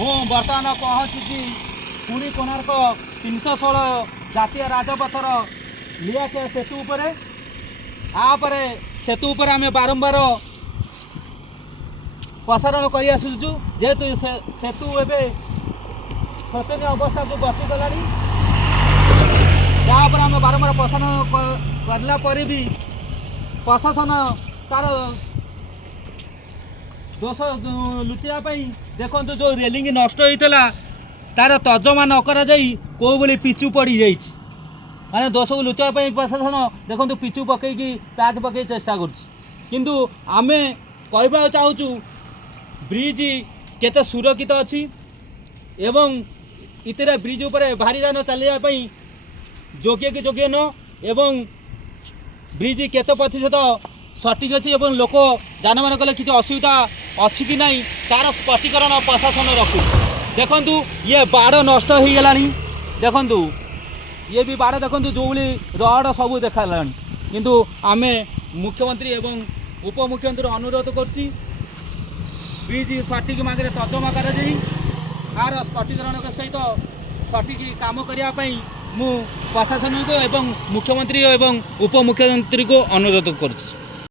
बर्तमान पहुँची पुरी कोणार्क 316 जातीय राजपथर लियाटे सेतु आपर सेतु आम बारंबार प्रसारण कर आसुचु जेहेतु सेतु एवं शोचनीय अवस्था को गति गला जहाँ आम बारंबार प्रसारण करला भी प्रशासन तार दोष लुचाई देखु जो रेलिंग नष्ट होता तार तर्जमा न करा जाई को बोली पिचु पड़ी जाइए माने दोष को लुचाई प्रशासन देखो पिचु पकईकि पैच पकई चेष्टा किंतु आमे कहवा चाहूँ ब्रिज केते सुरक्षित अच्छी एवं इतर ब्रिज उपरे भारी जान चलने योग्य कि योग्य न एवं ब्रिज केते प्रतिशत सटीक अच्छी एवं लोक जान मान कले किसी असुविधा अच्छी कि नहीं तार स्पष्टीकरण प्रशासन रखु देखु ये बाड़ नष्ट हो गला देखु ये भी बाड़ देखु जो रड सब देखा किंतु आमे मुख्यमंत्री एवं उपमुख्यमंत्री अनुरोध करछि ब्रिज सठिक मागे तर्जमा कर तार स्पष्टीकरण सहित सठिक काम करने मु प्रशासन को एवं मुख्यमंत्री एवं उपमुख्यमंत्री को अनुरोध करुछि।